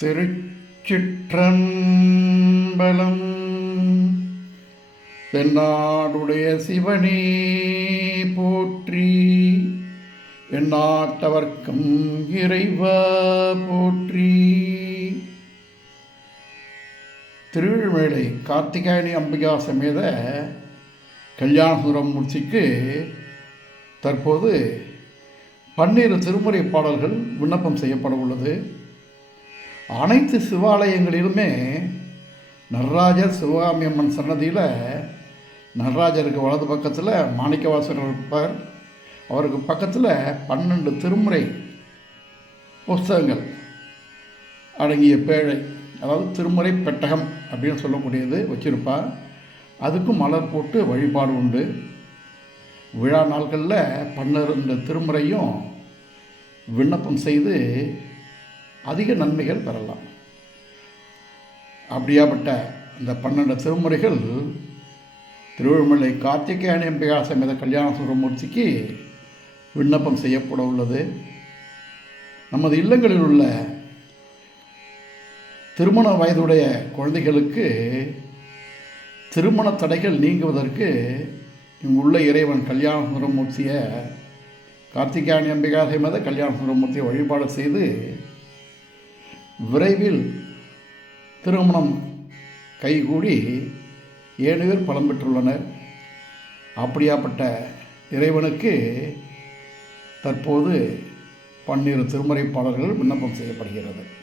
திருச்சிற்றம்பலம். தென்னாடுடைய சிவனே போற்றி எந்நாட்டவர்க்கும் இறைவா போற்றி. திருவிழ்மேடை கார்த்திகாயணி அம்பிகா சமேத கல்யாணசுரம் மூர்த்திக்கு தற்போது பன்னிரு திருமுறை பாடல்கள் விண்ணப்பம் செய்யப்பட உள்ளது. அனைத்து சிவாலயங்களிலுமே நடராஜர் சிவகாமி அம்மன் சன்னதியில் நடராஜருக்கு வலது பக்கத்தில் மாணிக்கவாசகர் இருப்பார். அவருக்கு பக்கத்தில் பன்னெண்டு திருமுறை புஸ்தகங்கள் அடங்கிய பேழை அதாவது திருமுறை பெட்டகம் அப்படின்னு சொல்லக்கூடியது வச்சுருப்பார். அதுக்கும் மலர் போட்டு வழிபாடு உண்டு. விழா நாட்களில் பன்னிரண்டு திருமுறையும் விண்ணப்பம் செய்து அதிக நன்மைகள் பெறலாம். அப்படியாப்பட்ட இந்த பன்னெண்டு திருமுறைகள் திருவண்ணாமலை கார்த்திகேயன் எம்பிகா சமேத கல்யாண சுரமூர்த்திக்கு விண்ணப்பம் செய்யப்பட உள்ளது. நமது இல்லங்களில் உள்ள திருமண வயதுடைய குழந்தைகளுக்கு திருமண தடைகள் நீங்குவதற்கு இங்குள்ள இறைவன் கல்யாண சுரமூர்த்தியை கார்த்திகாயணி அம்பிகா சமேத கல்யாண சுரமூர்த்தியை வழிபாடு செய்து விரைவில் திருமணம் கைகூடி ஏழு பேர் பலம் பெற்றுள்ளனர். அப்படியாப்பட்ட இறைவனுக்கு தற்போது பன்னிரு திருமறைப்பாளர்கள் பாடல்கள் விண்ணப்பம் செய்யப்படுகிறது.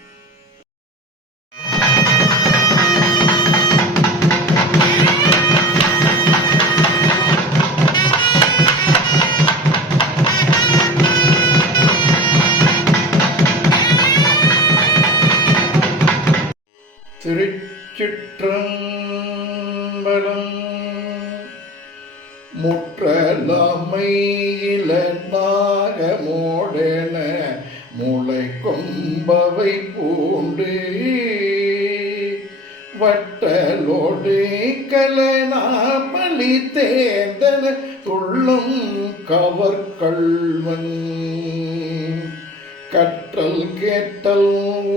வட்டலோடு கலனாபலி தேர்ந்தன துள்ளும் கவர்கள்வன் கற்றல் கேட்டல்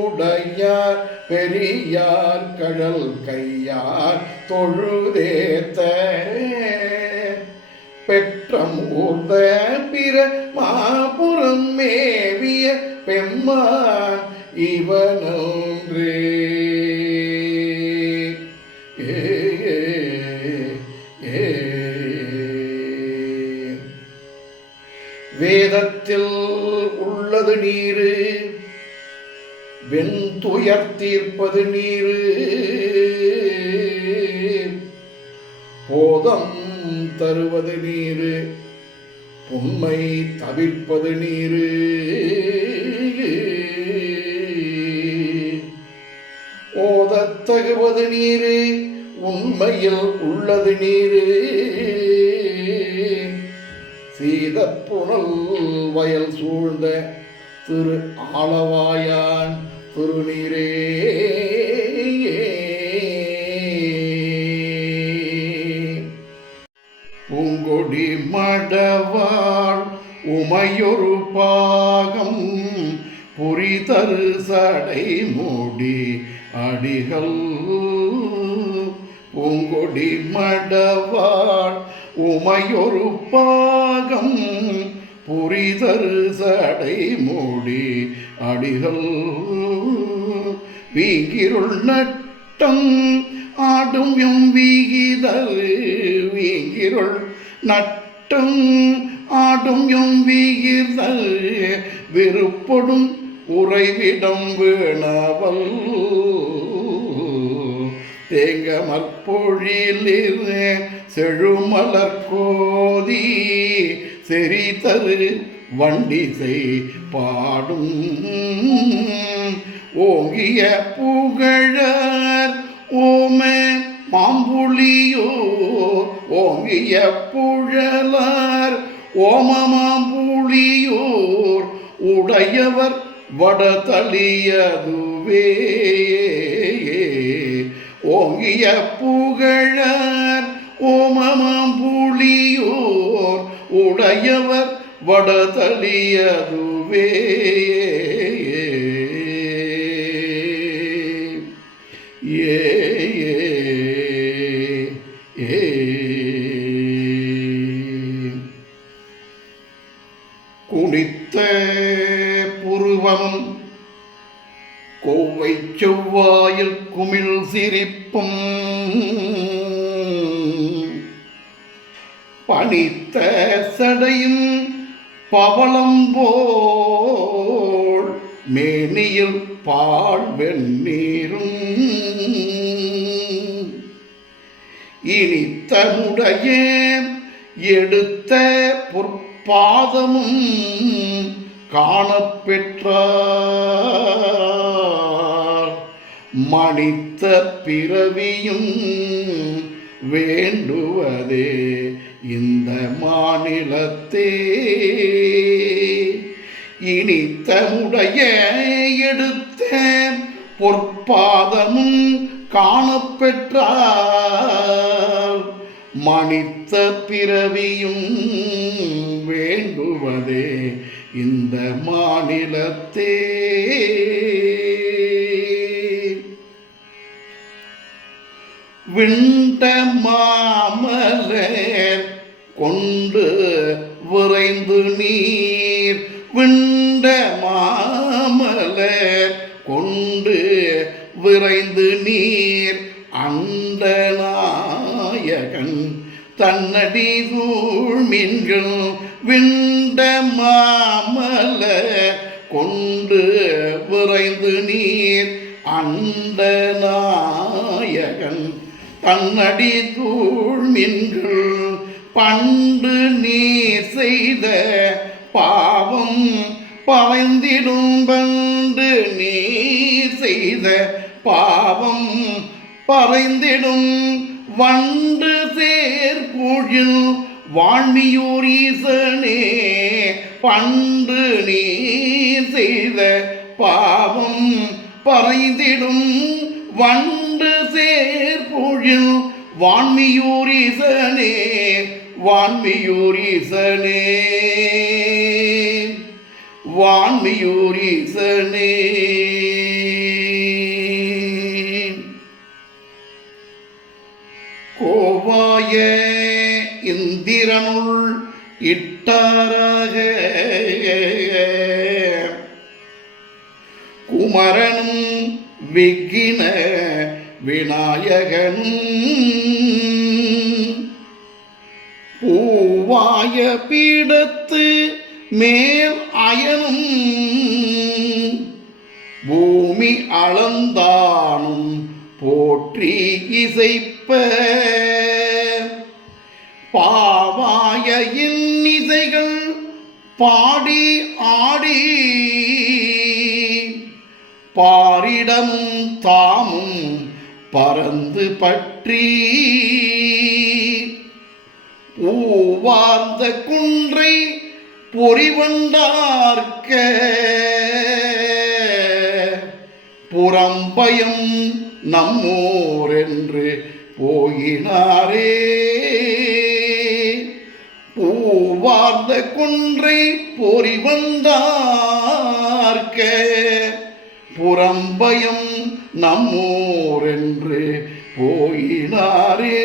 உடையார் பெரியார் கழல் கையார் தொழுதேத்த. பெற்றம் ஊர்ந்த பிற மாபுரம் மேவிய பெம்மான் இவனும் வேதத்தில் உள்ளது நீரு. வெண்துயர் தீர்ப்பது நீரு. போதம் தருவது நீரு. பொம்மை தவிர்ப்பது நீரு. ஓதத் தகுவது நீரு. உண்மையில் உள்ளது நீரு. சீதப்புணல் வயல் சூழ்ந்த திரு ஆளவாயான் திருநீரே. பூங்கொடி மடவாள் உமையொரு பாகம் புரிதரு சடை மூடி அடிகள். பூங்கொடி மடவாள் உமையொரு பாகம் புரிதரு சடை மூடி அடிகள். வீங்கிருள் நட்டம் ஆடும் எம் வீகிதரு வீங்கிருள் நட்டம் ஆடும் எம் வீகிதல். விருப்படும் உறைவிடம் வேணவல். தேங்க மற்பொழிலில் செழுமலர் கோதி செறி தரு வண்டிசை பாடும். ஓங்கிய புகழர் ஓமே மாம்புலியோ ஓங்கிய புழலார் ஓம மாம்புலியோர் உடையவர் வடதளியதுவே. ஓங்கிய புகழார் ஓமமாம் புலியோர் உடையவர் வடதலியதுவே. இனித்தனுடைய எடுத்த பொற்பாதமும் காணப்பெற்றார். மணித்த பிறவியும் வேண்டுவதே இந்த மாநிலத்தே. இனித்தமுடைய எடுத்த பொற்பாதமும் காணப்பெற்றார். மணித்த பிறவியும் வேண்டுவதே இந்த மாநிலத்தே. விண்ட மாமலர் கொண்டு விரைந்து நீர். விண்ட மாமலர் கொண்டு விரைந்து நீர். அந்த தன்னடி சூழ்மின்கள் விண்ட மாமல கொண்டு விரைந்து நீர் அந்த நாயகன். தன்னடி தூழ்மின்கள் பண்டு நீர் செய்த பாவம் பவைந்திடும் பண்டு நீர் செய்த பாவம் பறைந்திடும் வண்டு கூழில் வான்மியூர் ஈசனே பண்டு நீ செய்த பாவம் பறைந்திடும் வண்டு சேர்பொழில் வான்மியூரீசனே வான்மியூரீசனே வான்மியூரீசனே இந்திரனுள் இட்டாராக. குமரனும் விக்கின விநாயகனும் பூவாய பீடத்து மேல் அயனும் பூமி அளந்தானும் போற்றி இசைப்ப. பா பாடி ஆடி பாரிடமும் தாமும் பறந்து பற்றி. பூவார்ந்த குன்றை பொறிவண்டார்க்க. புறம்பயம் நம்மோர் என்று போயினாரே. பூவார்ந்த குன்றை பொறிவந்தார்க்க புறம்பயம் நம்மோர் என்று போயினாரே.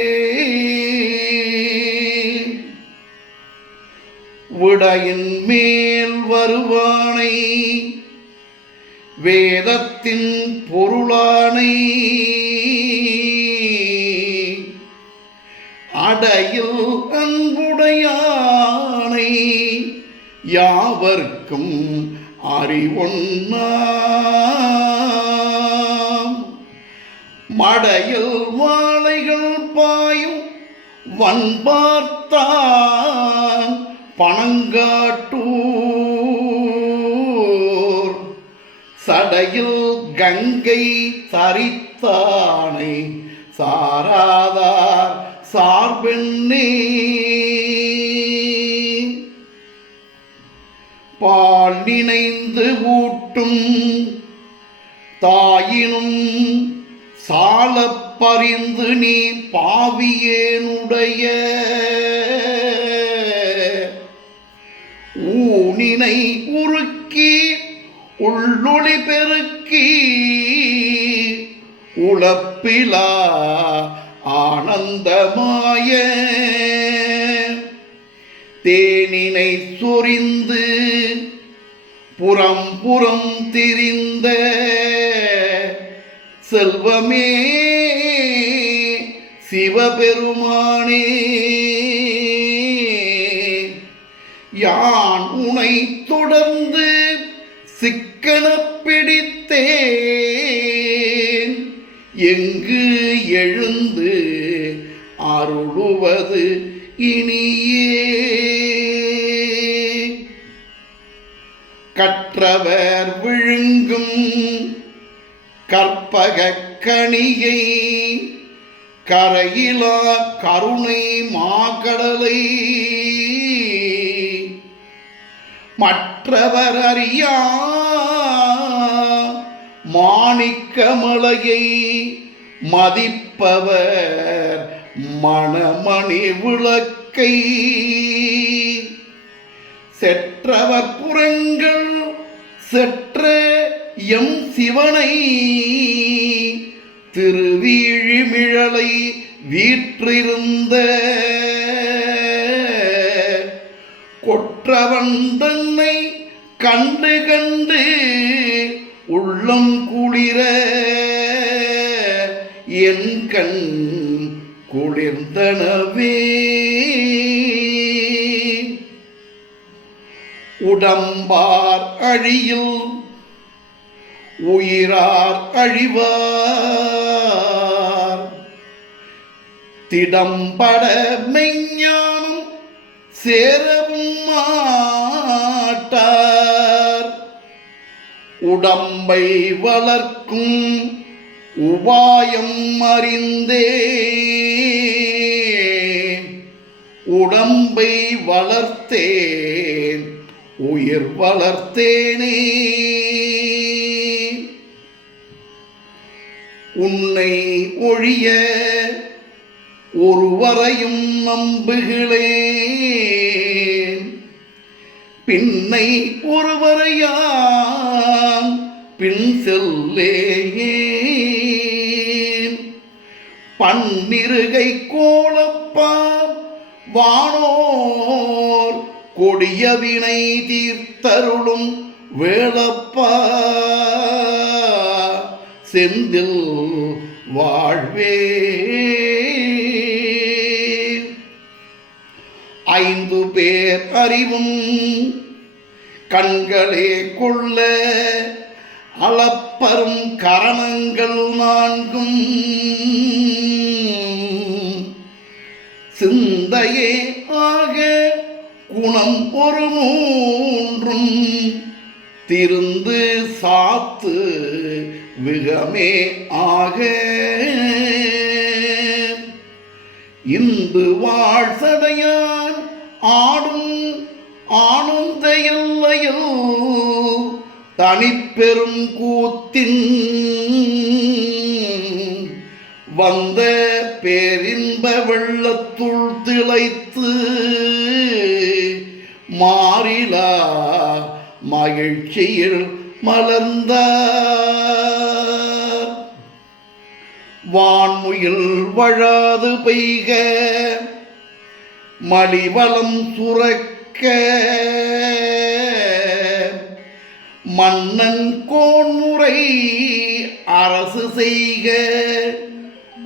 விடையின் மேல் வருவானை வேதத்தின் பொருளானை. அடையில் யாவர்க்கும் அறிவொன்னாம் மடையில் வாழைகள் பாயும் வன்பார்த்தான் பணங்காட்டூர். சடையில் கங்கை சரித்தானை சாராதார் சார்பெண்ணே. பால் நினைந்து ஊட்டும் தாயினும் சாலப்பறிந்து நீ பாவியேனுடைய ஊனினை உருக்கி உள்ளொளி பெருக்கி உழப்பிலா ஆனந்தமாய. தேனினை சொரிந்து புறம் புறம் திரிந்த செல்வமே சிவபெருமானே. யான் உனை தொடர்ந்து சிக்கன பிடித்தேன். எங்கு எழுந்து அருளுவது இனியே? கற்றவர் விழுங்கும் கற்பக கணியை கரையிலா கருணை மாகடலை. மற்றவர் அறியா மாணிக்கமலையை மதிப்பவர் மணமணி விளக்கை. செற்றவர் புறங்கள் செற்ற எம் சிவனை திருவீழிமிழலை வீற்றிருந்த கொற்றவன் தன்னை கண்டு கண்டு உள்ளம் குளிர என் கண் குளிர்ந்தனவே. உடம்பார் அழியில் உயிரார் அழிவார். திடம்பட மெஞ்ஞானம் சேரவும் மாட்டார். உடம்பை வளர்க்கும் உபாயம் அறிந்தே உடம்பை வளர்த்தேன். உயிர் வளர்த்தேனே. உன்னை ஒழிய ஒருவரையும் நம்புகிறேன். பின்னை ஒருவரையான் பின் செல்லேன். பன்னிருகை கோலப்பா வானோ கொடிய வினை தீர்த்தருளும் வேளப்பா. செந்தில் வாழ்வே. ஐந்து பேர் அறிவும் கண்களே கொள்ள அளப்பரும் கரணங்கள் நான்கும். சிந்தையே ஆக குணம் ஒரு மூன்றும் திருந்து சாத்து மிகமே ஆக. இந்து வாழ்சடையான் ஆடும் ஆனந்த எல்லையில் தனிப்பெரும் கூத்தின் வந்த பேரின்ப வெள்ளத்துள் திளைத்து மாறிலா மகிழ்ச்சியில் மலர்ந்த. வான்முயில் வழாது பெய்க மலிவளம் சுரக்க. மன்னன் கோன்முறை அரசு செய்க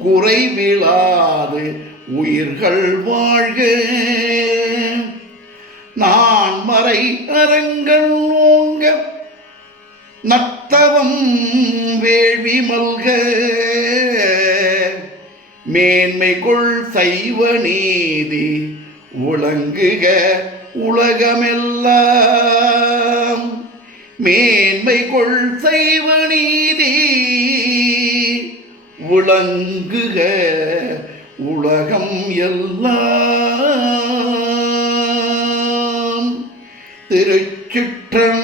குறைவிழாது உயிர்கள் வாழ்க. நான் மறை அரங்கள் ஓங்க நத்தவம் வேள்வி மல்க. மேன்மை கொள் சைவ நீதி உலங்குக உலகமெல்லாம். மேன்மை கொள் சைவ நீதி உலங்குக உலகம் எல்லாம். திருச்சிற்றன்